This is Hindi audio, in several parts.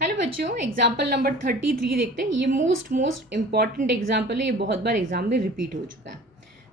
हेलो बच्चों, एग्जाम्पल नंबर 33 देखते हैं। ये मोस्ट इंपॉर्टेंट एग्जाम्पल है। ये बहुत बार एग्जाम में रिपीट हो चुका है।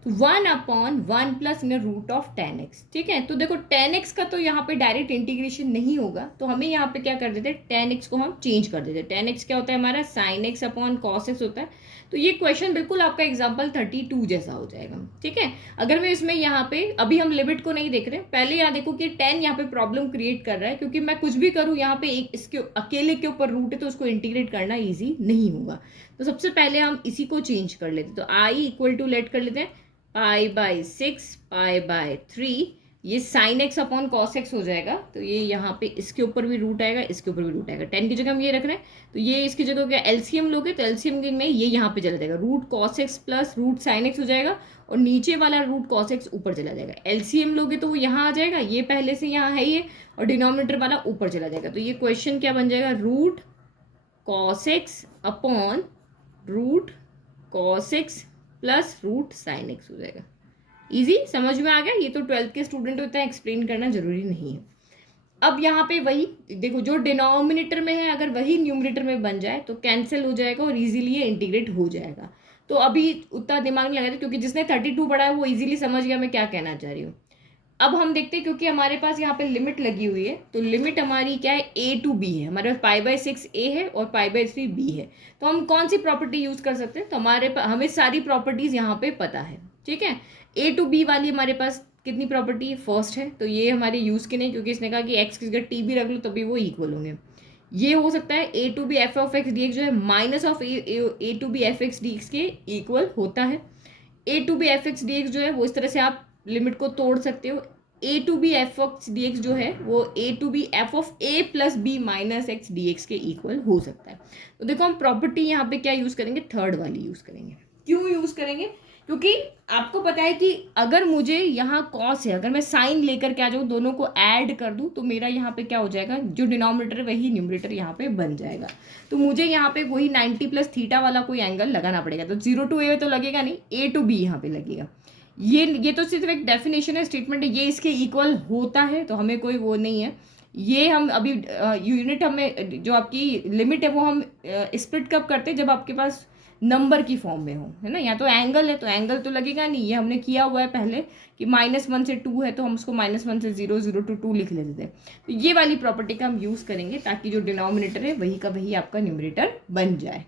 तो 1/1 plus in root of 10x। ठीक है, तो देखो 10x का तो यहाँ पे डायरेक्ट इंटीग्रेशन नहीं होगा, तो हमें यहाँ पे क्या कर देते हैं, 10x को हम चेंज कर देते हैं। 10x क्या होता है हमारा, sine x upon cos x होता है। तो ये क्वेश्चन बिल्कुल आपका एग्जाम्पल 32 जैसा हो जाएगा। ठीक है, अगर मैं इसमें यहाँ पे अभी हम लिमिट को नहीं देख रहे, पहले यहाँ देखो कि 10 यहाँ पे प्रॉब्लम क्रिएट कर रहा है, क्योंकि मैं कुछ भी करूँ यहाँ पे एक इसके अकेले के ऊपर रूट है तो उसको इंटीग्रेट करना ईजी नहीं होगा। तो सबसे पहले हम इसी को चेंज कर लेते, तो आई इक्वल टू लेट कर लेते हैं π/6 π/3। ये sine x upon cos x हो जाएगा, तो ये यहाँ पे इसके ऊपर भी रूट आएगा, इसके ऊपर भी रूट आएगा। 10 की जगह हम ये रख रहे हैं, तो ये इसकी जगह क्या एलसीएम लोगे, तो एलसीएम में ये यहाँ पे चला जाएगा, root cos x plus root sine x हो जाएगा, और नीचे वाला रूट कॉस एक्स ऊपर चला जाएगा। एलसीएम लोगे तो वो यहाँ आ जाएगा, ये पहले से यहाँ है ये, और डिनोमिनेटर वाला ऊपर चला जाएगा। तो ये क्वेश्चन क्या बन जाएगा, root cos x upon root cos x plus root sine x हो जाएगा। इजी, समझ में आ गया। ये तो 12th के स्टूडेंट होता है, एक्सप्लेन करना जरूरी नहीं है। अब यहाँ पे वही देखो, जो डिनोमिनेटर में है अगर वही न्यूमरेटर में बन जाए तो कैंसिल हो जाएगा और इजीली ये इंटीग्रेट हो जाएगा। तो अभी उतना दिमाग नहीं लगाते, क्योंकि जिसने 32 पढ़ा है वो इजीली समझ गया मैं क्या कहना चाह रही हूँ। अब हम देखते हैं, क्योंकि हमारे पास यहाँ पे लिमिट लगी हुई है, तो लिमिट हमारी क्या है, a टू b है। हमारे पास π/6 a है और π/3 b है। तो हम कौन सी प्रॉपर्टी यूज कर सकते हैं, तो हमें सारी प्रॉपर्टीज यहाँ पे पता है। ठीक है, a टू b वाली हमारे पास कितनी प्रॉपर्टी है, फर्स्ट है, तो ये हमारे यूज की नहीं, क्योंकि इसने कहा कि x की जगह t भी रख लो तभी वो इक्वल होंगे। ये हो सकता है a to b f of x d x जो है minus of a to B f x d x के इक्वल होता है। a to B f x d x जो है वो इस तरह से आप लिमिट को तोड़ सकते हो। a to B f x d x जो है वो a to B F of a plus B minus x d x के इक्वल हो सकता है। तो देखो हम प्रॉपर्टी यहाँ पे क्या यूज करेंगे, थर्ड वाली यूज करेंगे। क्यों यूज करेंगे, क्योंकि आपको पता है कि अगर मुझे यहाँ कॉस है, अगर मैं साइन लेकर के आ जाऊँ, दोनों को ऐड कर दूँ, तो मेरा यहाँ पे क्या हो जाएगा, जो डिनोमिनेटर है वही न्यूमरेटर यहाँ पे बन जाएगा। तो मुझे यहाँ पे वही 90 प्लस थीटा वाला कोई एंगल लगाना पड़ेगा। तो 0 टू ए तो लगेगा नहीं, ए टू बी यहाँ पे लगेगा। ये तो सिर्फ एक डेफिनेशन है, स्टेटमेंट है, ये इसके इक्वल होता है, तो हमें कोई वो नहीं है। ये हम अभी यूनिट हमें जो आपकी लिमिट है वो हम स्प्लिट कब करते हैं, जब आपके पास नंबर की फॉर्म में हो, है ना। यहाँ तो एंगल है तो एंगल तो लगेगा नहीं, ये हमने किया हुआ है पहले कि -1 से 2 है तो हम उसको -1 से 0 0 to 2 लिख लेते थे। तो ये वाली प्रॉपर्टी का हम यूज़ करेंगे ताकि जो डिनोमिनेटर है वही का वही आपका न्यूमरेटर बन जाए।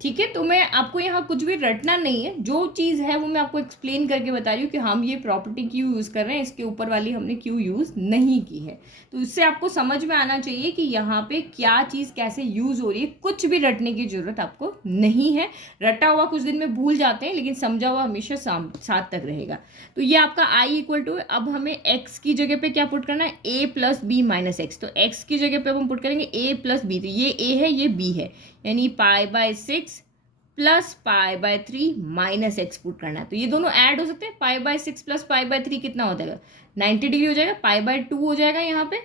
ठीक है, तो मैं आपको यहाँ कुछ भी रटना नहीं है, जो चीज़ है वो मैं आपको एक्सप्लेन करके बता रही हूँ कि हम ये प्रॉपर्टी क्यों यूज़ कर रहे हैं, इसके ऊपर वाली हमने क्यों यूज़ नहीं की है। तो इससे आपको समझ में आना चाहिए कि यहाँ पे क्या चीज़ कैसे यूज़ हो रही है। कुछ भी रटने की ज़रूरत आपको नहीं है, रटा हुआ कुछ दिन में भूल जाते हैं, लेकिन समझा हुआ हमेशा साथ तक रहेगा। तो ये आपका आई इक्वल टू, अब हमें एक्स की जगह पे क्या पुट करना है, ए प्लस बी माइनस एक्स। तो एक्स की जगह पे हम पुट करेंगे ए प्लस बी, तो ये ए है ये बी है, यानी π/6 प्लस π/3 माइनस एक्स पुट करना है। तो ये दोनों ऐड हो सकते हैं, π/6 प्लस π/3 कितना हो जाएगा, 90 डिग्री हो जाएगा, π/2 हो जाएगा। यहाँ पे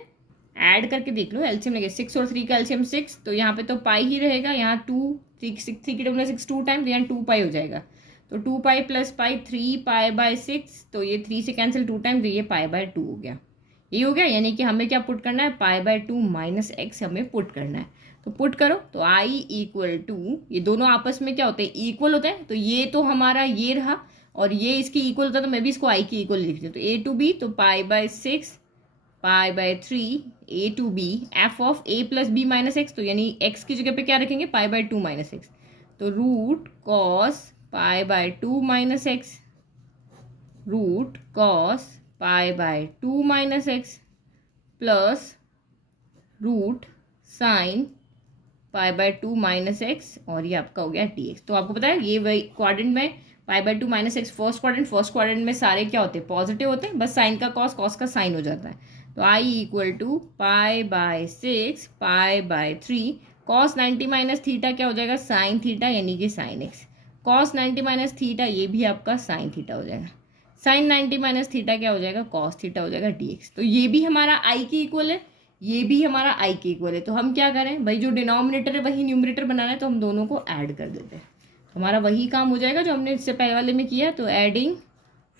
ऐड करके देख लो, एलसीएम लगे 6 और 3 का एलसीएम 6, तो यहाँ पे तो पाई ही रहेगा, यहाँ 2 3 की डबल 6 2 टाइम, तो यहाँ 2 पाई हो जाएगा। तो 2 पाई प्लस पाई 3 π/6, तो ये 3 से कैंसिल 2 टाइम, तो ये π/2 हो गया। ये हो गया, यानी कि हमें क्या पुट करना है, π/2 माइनस एक्स हमें पुट करना है। तो पुट करो, तो आई इक्वल टू, ये दोनों आपस में क्या होते हैं, इक्वल होते हैं। तो ये तो हमारा ये रहा और ये इसके इक्वल होता है, तो मैं भी इसको आई की इक्वल लिख दूँ। तो ए टू बी, तो π/6 π/3 A to B F of A plus B minus X, तो यानी एक्स की जगह पे क्या रखेंगे, π/2 माइनस एक्स, तो root cos π/2 minus X, root cos π/2 minus X plus root sine π/2 minus X, और ये आपका हो गया dx। तो आपको पता है ये वही क्वाड्रेंट में π/2 माइनस एक्स फर्स्ट क्वाड्रेंट में सारे क्या होते हैं, पॉजिटिव होते हैं, बस साइन का कॉस का साइन हो जाता है। तो I equal to π/6 π/3 cos 90 minus theta क्या हो जाएगा, साइन थीटा, यानी कि sine X, cos 90 minus theta ये भी आपका साइन थीटा हो जाएगा, साइन 90 माइनस थीटा क्या हो जाएगा, कॉस थीटा हो जाएगा dx। तो ये भी हमारा आई की इक्वल है, ये भी हमारा आई के इक्वल है। तो हम क्या करें भाई, जो डिनोमिनेटर है वही न्यूमरेटर बनाना है, तो हम दोनों को ऐड कर देते हैं, हमारा वही काम हो जाएगा जो हमने इससे पहले वाले में किया। तो एडिंग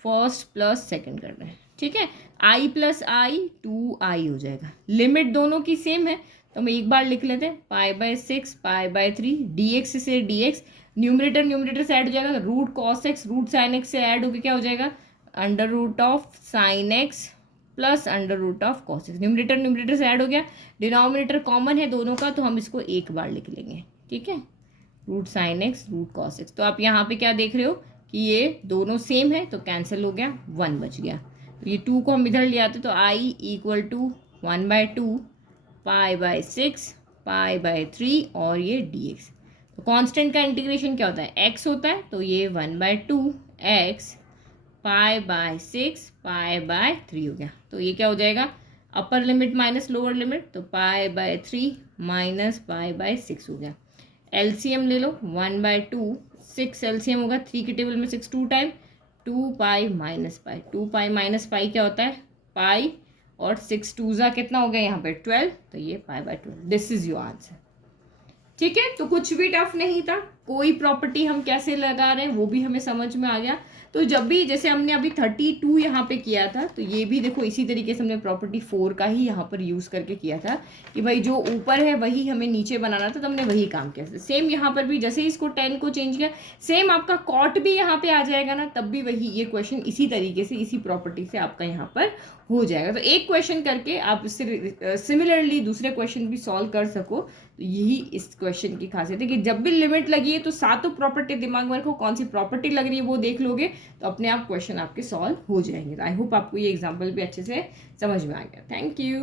फर्स्ट प्लस सेकंड करना है। ठीक है, आई प्लस आई 2i हो जाएगा, लिमिट दोनों की सेम है, तो हम एक बार लिख लेते हैं, π/6 π/3 dx से dx, न्यूमरेटर से ऐड हो जाएगा, root cos x root sine x से ऐड होकर क्या हो जाएगा, under root of sine x plus under root of cos x. Numerator से ऐड हो गया, डिनोमिनेटर कॉमन है दोनों का, तो हम इसको एक बार लिख लेंगे, ठीक है, root sine x root cos x. तो आप यहाँ पे क्या देख रहे हो कि ये दोनों सेम है, तो कैंसिल हो गया, 1 बच गया। तो ये 2 को हम इधर ले आते, तो आई इक्वल टू 1/2 π/6 π/3 और ये dx। तो कांस्टेंट का इंटीग्रेशन क्या होता है, x होता है, तो ये 1/2 x π/6 π/3 हो गया। तो ये क्या हो जाएगा, upper limit minus lower limit, तो π/3 माइनस π/6 हो गया। एलसीएम ले लो, 1/2 6 एलसीएम होगा, 3 के टेबल में 6 2 time, 2π minus pi, 2π minus pi क्या होता है, पाई, और 6 2 कितना हो गया यहाँ पे 12, तो ये π/12। दिस इज योर आंसर, ठीक है। तो कुछ भी टफ नहीं था, कोई प्रॉपर्टी हम कैसे लगा रहे हैं वो भी हमें समझ में आ गया। तो जब भी जैसे हमने अभी 32 यहाँ पे किया था, तो ये भी देखो इसी तरीके से हमने प्रॉपर्टी 4 का ही यहाँ पर यूज़ करके किया था कि भाई जो ऊपर है वही हमें नीचे बनाना था, तो हमने वही काम किया था। सेम यहाँ पर भी जैसे इसको 10 को चेंज किया, सेम आपका कॉट भी यहाँ पे आ जाएगा ना, तब भी वही ये क्वेश्चन इसी तरीके से इसी प्रॉपर्टी से आपका यहाँ पर हो जाएगा। तो एक क्वेश्चन करके आप इससे सिमिलरली दूसरे क्वेश्चन भी सॉल्व कर सको। तो यही इस क्वेश्चन की खासियत है कि जब भी लिमिट लगी है तो सातों प्रॉपर्टी दिमाग में रखो, कौन सी प्रॉपर्टी लग रही है वो देख लोगे तो अपने आप क्वेश्चन आपके सॉल्व हो जाएंगे। तो आई होप आपको ये एग्जांपल भी अच्छे से समझ में आ गया। Thank you.